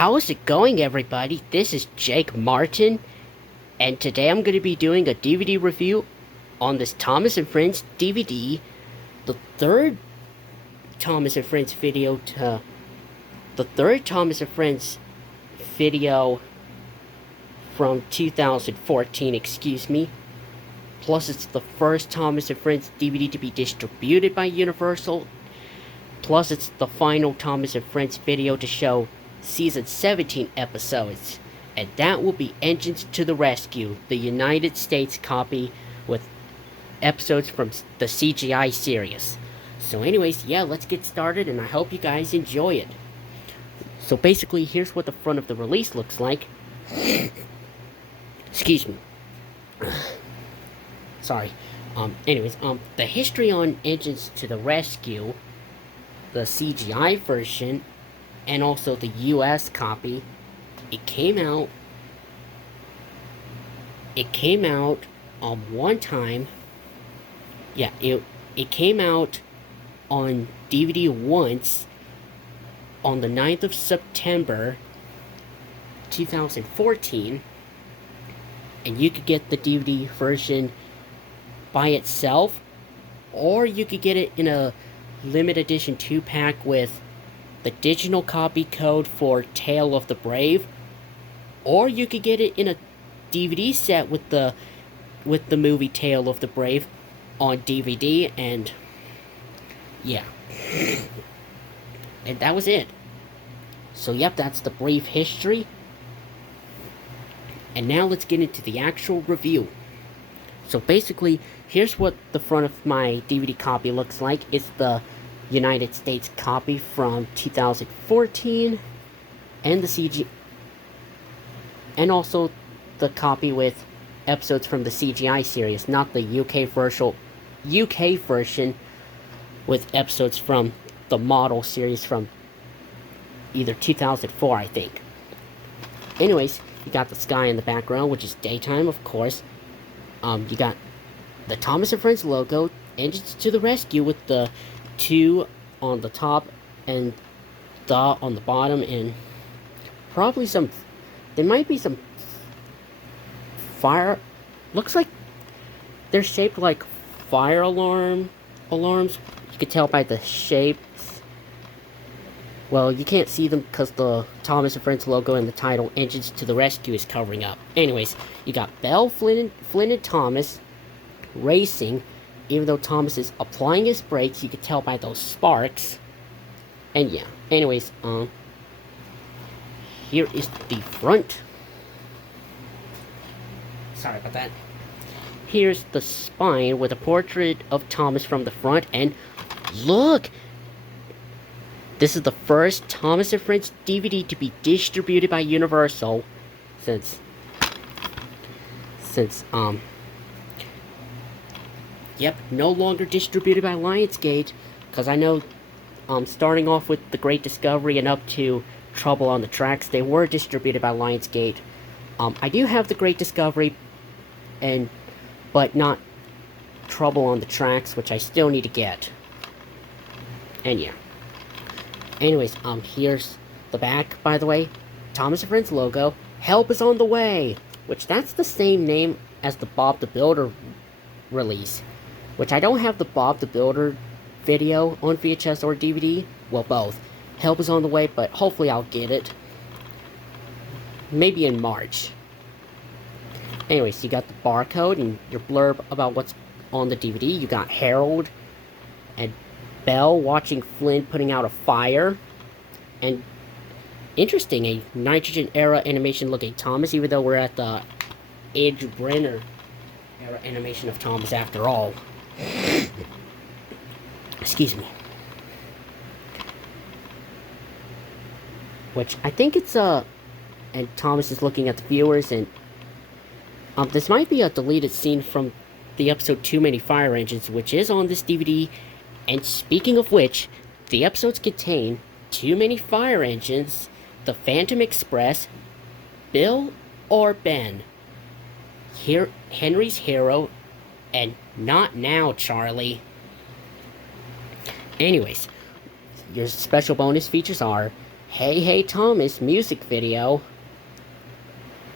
How's it going, everybody? This is Jake Martin, and today I'm going to be doing a DVD review on this Thomas and Friends DVD, the third Thomas and Friends video from 2014, excuse me. Plus, it's the first Thomas and Friends DVD to be distributed by Universal. Plus, it's the final Thomas and Friends video to show Season 17 episodes, and that will be Engines to the Rescue, the United States copy with episodes from the CGI series. So anyways, yeah, let's get started, and I hope you guys enjoy it. So basically, here's what the front of the release looks like. Excuse me. Sorry. The history on Engines to the Rescue, the CGI version, and also the US copy, it came out one time. Yeah, it came out on DVD once on the 9th of September 2014, and you could get the DVD version by itself, or you could get it in a limited edition 2-pack with the digital copy code for Tale of the Brave, or you could get it in a DVD set with the movie Tale of the Brave on DVD, and yeah. And that was it. So yep, that's the brief history. And now let's get into the actual review. So basically, here's what the front of my DVD copy looks like. It's the United States copy from 2014, and the CG, and also the copy with episodes from the CGI series, not the UK version with episodes from the model series from either 2004, I think. Anyways, you got the sky in the background, which is daytime, of course. You got the Thomas and Friends logo, Engines to the Rescue with the 2 on the top and the on the bottom, and probably there might be some fire, looks like they're shaped like fire alarms. You could tell by the shapes. Well, you can't see them because the Thomas and Friends logo and the title Engines to the Rescue is covering up. Anyways, you got Bell, Flynn and Thomas racing. Even though Thomas is applying his brakes, you can tell by those sparks. And yeah, anyways, here is the front. Sorry about that. Here's the spine with a portrait of Thomas from the front, and look! This is the first Thomas and Friends DVD to be distributed by Universal since yep, no longer distributed by Lionsgate, because I know, starting off with The Great Discovery and up to Trouble on the Tracks, they were distributed by Lionsgate. I do have The Great Discovery, but not Trouble on the Tracks, which I still need to get. And yeah. Anyways, here's the back, by the way. Thomas and Friends logo. Help is on the way! Which, that's the same name as the Bob the Builder release. Which, I don't have the Bob the Builder video on VHS or DVD. Well, both. Help is on the way, but hopefully I'll get it. Maybe in March. Anyways, you got the barcode and your blurb about what's on the DVD. You got Harold and Bell watching Flynn putting out a fire. And interesting, a Nitrogen-era animation looking Thomas, even though we're at the Age Brenner era animation of Thomas after all. Excuse me. Which, I think it's, and Thomas is looking at the viewers, and, this might be a deleted scene from the episode Too Many Fire Engines, which is on this DVD, and speaking of which, the episodes contain Too Many Fire Engines, The Phantom Express, Bill or Ben, Here Henry's Hero, and Not Now, Charlie. Anyways, your special bonus features are Hey Hey Thomas music video,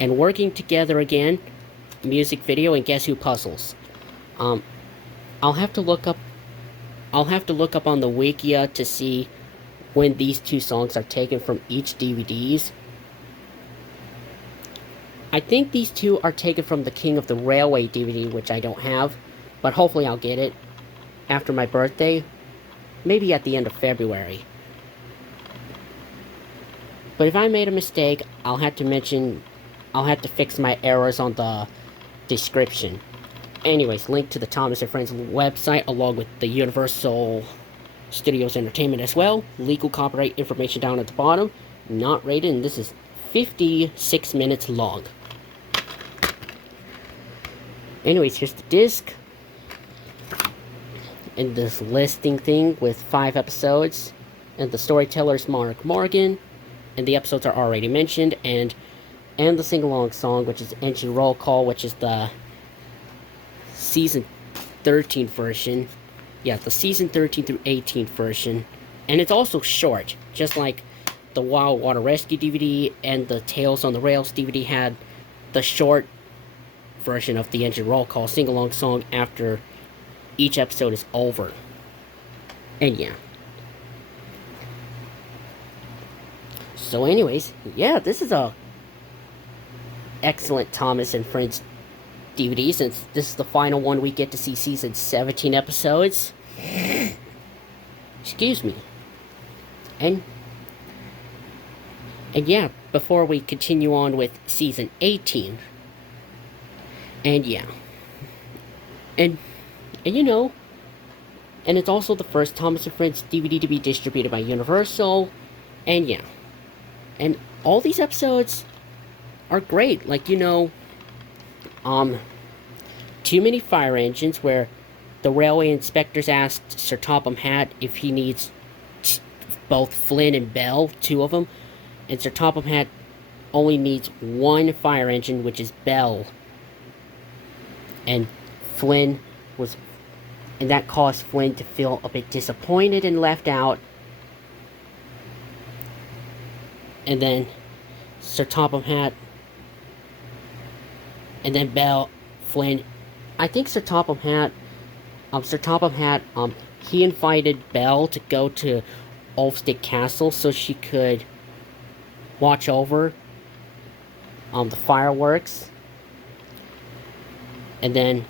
and Working Together Again music video, and Guess Who puzzles. Um, I'll have to look up. I'll have to look up on the Wikia to see when these two songs are taken from each DVDs. I think these two are taken from the King of the Railway DVD, which I don't have, but hopefully I'll get it after my birthday, maybe at the end of February. But if I made a mistake, I'll have to fix my errors on the description. Anyways, link to the Thomas and Friends website along with the Universal Studios Entertainment as well. Legal copyright information down at the bottom. Not rated, and this is 56 minutes long. Anyways, here's the disc. And this listing thing with 5 episodes. And the storyteller is Mark Morgan. And the episodes are already mentioned. And the sing-along song, which is Engine Roll Call, which is the Season 13 version. Yeah, the Season 13 through 18 version. And it's also short, just like the Wild Water Rescue DVD and the Tales on the Rails DVD had the short version of the Engine Roll Call sing-along song after each episode is over. And yeah. So anyways, yeah, this is a excellent Thomas and Friends DVD, since this is the final one we get to see season 17 episodes. Excuse me. And yeah, before we continue on with season 18. And yeah. And you know, and it's also the first Thomas and Friends DVD to be distributed by Universal. And yeah. And all these episodes are great. Like, you know, Too Many Fire Engines, where the railway inspectors asked Sir Topham Hatt if he needs both Flynn and Bell, 2 of them, and Sir Topham Hatt only needs 1 fire engine, which is Bell. And that caused Flynn to feel a bit disappointed and left out. And then Sir Topham Hatt, and then Bell, Flynn. I think Sir Topham Hatt, he invited Belle to go to Ulfsted Castle so she could watch over the fireworks. And then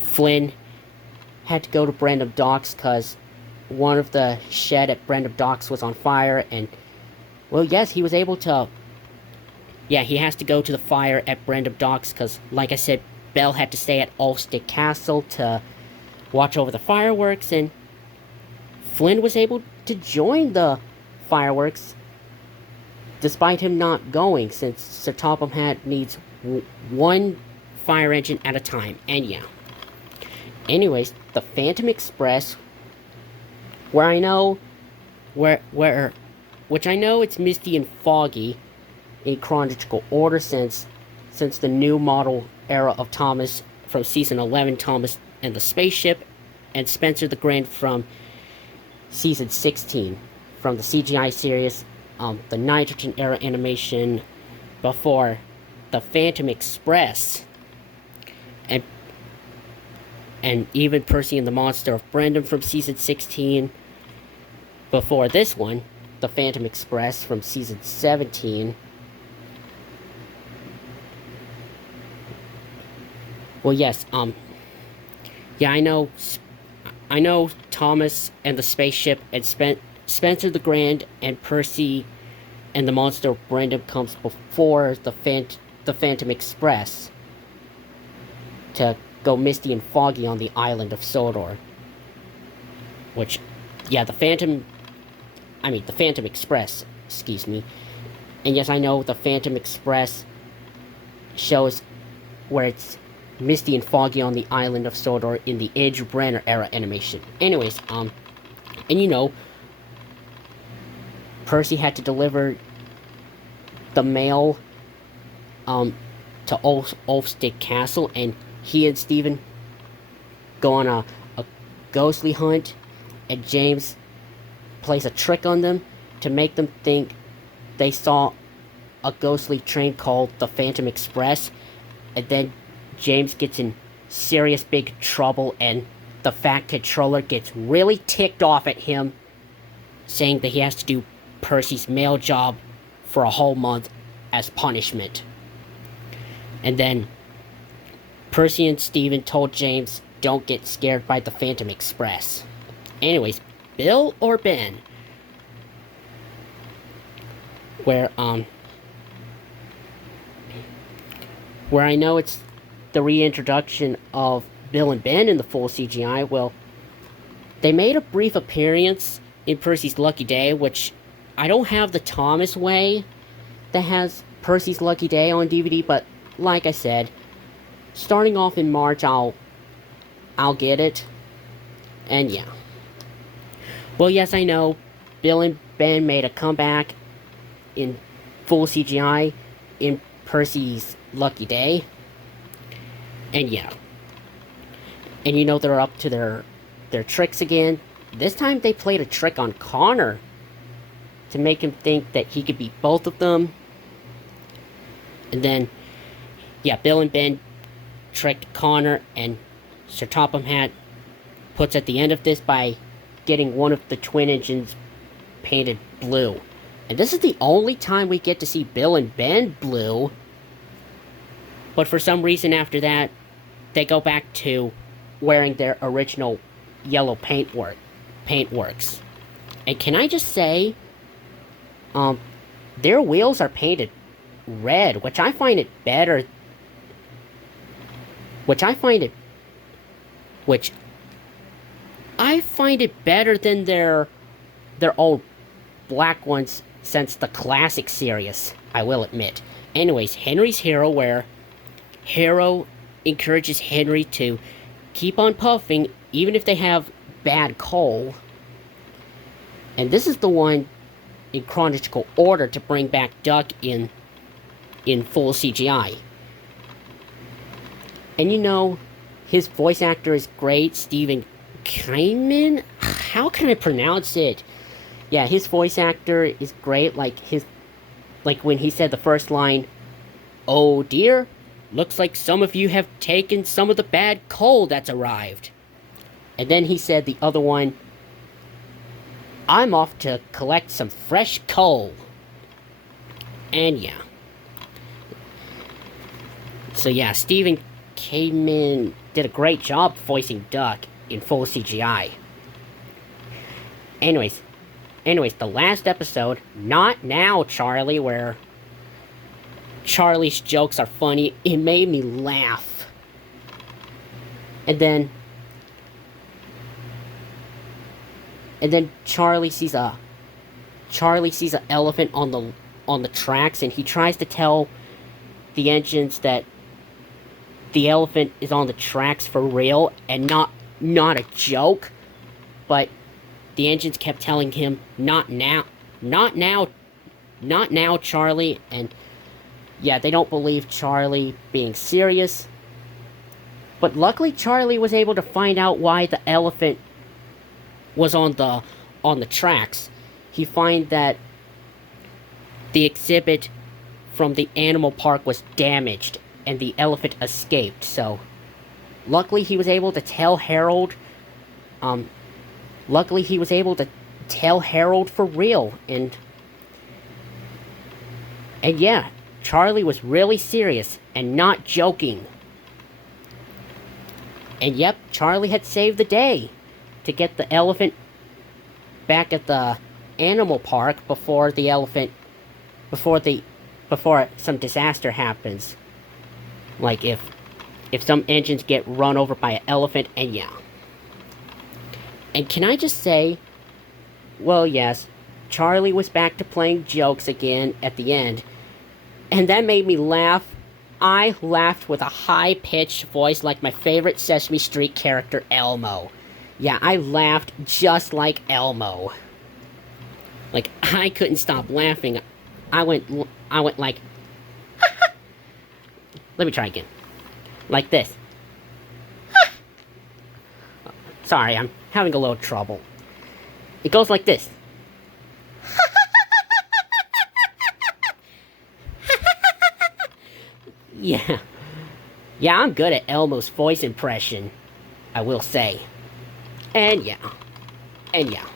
Flynn had to go to Brendam Docks because one of the shed at Brendam Docks was on fire, and, well, yes, he was able to, yeah, he has to go to the fire at Brendam Docks because, like I said, Belle had to stay at Ulfsted Castle to watch over the fireworks, and Flynn was able to join the fireworks despite him not going, since Sir Topham Hatt needs 1 fire engine at a time. And yeah. Anyways, the Phantom Express, which I know it's misty and foggy in chronological order since the new model era of Thomas from season 11, Thomas and the Spaceship, and Spencer the Grand from season 16 from the CGI series, the Nitrogen era animation before the Phantom Express, and even Percy and the Monster of Brendam from season 16 before this one, the Phantom Express from season 17. Well, yes, yeah, I know Thomas and the Spaceship and Spencer the Grand and Percy and the Monster of Brendam comes before the Phantom Express to go misty and foggy on the island of Sodor. Which, yeah, the Phantom Express, excuse me. And yes, I know the Phantom Express shows where it's misty and foggy on the island of Sodor in the Edge-Brenner era animation. Anyways, and you know, Percy had to deliver the mail, to Ulfsted Castle, and he and Stephen go on a ghostly hunt, and James plays a trick on them to make them think they saw a ghostly train called the Phantom Express, and then James gets in serious big trouble, and the Fat Controller gets really ticked off at him, saying that he has to do Percy's mail job for a whole month as punishment. And then Percy and Steven told James, don't get scared by the Phantom Express. Anyways, Bill or Ben? Where I know it's the reintroduction of Bill and Ben in the full CGI. Well, they made a brief appearance in Percy's Lucky Day, which I don't have the Thomas Way that has Percy's Lucky Day on DVD, but like I said, starting off in March, I'll get it. And yeah. Well, yes, I know Bill and Ben made a comeback in full CGI in Percy's Lucky Day. And yeah. And you know they're up to their tricks again. This time they played a trick on Connor to make him think that he could beat both of them. And then, yeah, Bill and Ben tricked Connor, and Sir Topham Hatt puts at the end of this by getting one of the twin engines painted blue. And this is the only time we get to see Bill and Ben blue. But for some reason after that, they go back to wearing their original yellow paintworks. And can I just say, their wheels are painted red, which I find it better. Which I find it better than their old black ones since the classic series, I will admit. Anyways, Henry's Hero, where Hero encourages Henry to keep on puffing even if they have bad coal. And this is the one in chronological order to bring back Duck in full CGI. And you know, his voice actor is great, Stephen Kaiman? How can I pronounce it? Yeah, his voice actor is great, like when he said the first line, "Oh dear, looks like some of you have taken some of the bad coal that's arrived." And then he said the other one, "I'm off to collect some fresh coal." And yeah. So yeah, Stephen Kaiman did a great job voicing Duck in full CGI. Anyways, the last episode, Not Now, Charlie, where Charlie's jokes are funny. It made me laugh. And then Charlie sees an elephant on the tracks, and he tries to tell the engines that the elephant is on the tracks for real and not a joke. But the engines kept telling him, not now, Charlie. And yeah, they don't believe Charlie being serious. But luckily Charlie was able to find out why the elephant was on the tracks. He find that the exhibit from the animal park was damaged and the elephant escaped. So luckily he was able to tell Harold for real. And yeah, Charlie was really serious and not joking. And yep, Charlie had saved the day to get the elephant back at the animal park before some disaster happens. Like if some engines get run over by an elephant. And yeah. And can I just say, well, yes, Charlie was back to playing jokes again at the end. And that made me laugh. I laughed with a high-pitched voice like my favorite Sesame Street character, Elmo. Yeah, I laughed just like Elmo. Like, I couldn't stop laughing. I went like... Let me try again. Like this. Sorry, I'm having a little trouble. It goes like this. Yeah. Yeah, I'm good at Elmo's voice impression, I will say. And yeah. And yeah.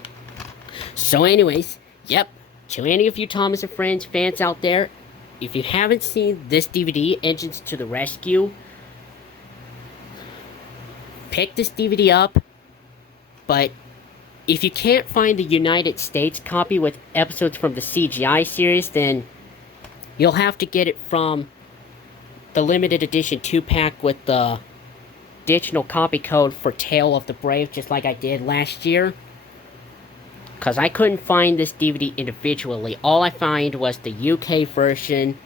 So anyways, yep. To any of you Thomas and Friends fans out there, if you haven't seen this DVD, Engines to the Rescue, pick this DVD up. But if you can't find the United States copy with episodes from the CGI series, then you'll have to get it from the limited edition 2-pack with the digital copy code for Tale of the Brave, just like I did last year. Because I couldn't find this DVD individually. All I found was the UK version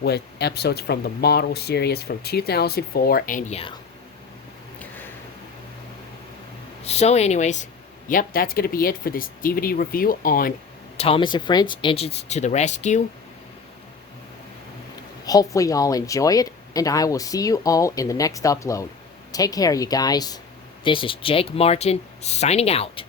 with episodes from the model series from 2004, and yeah. So anyways, yep, that's going to be it for this DVD review on Thomas and Friends, Engines to the Rescue. Hopefully y'all enjoy it, and I will see you all in the next upload. Take care, you guys. This is Jake Martin, signing out.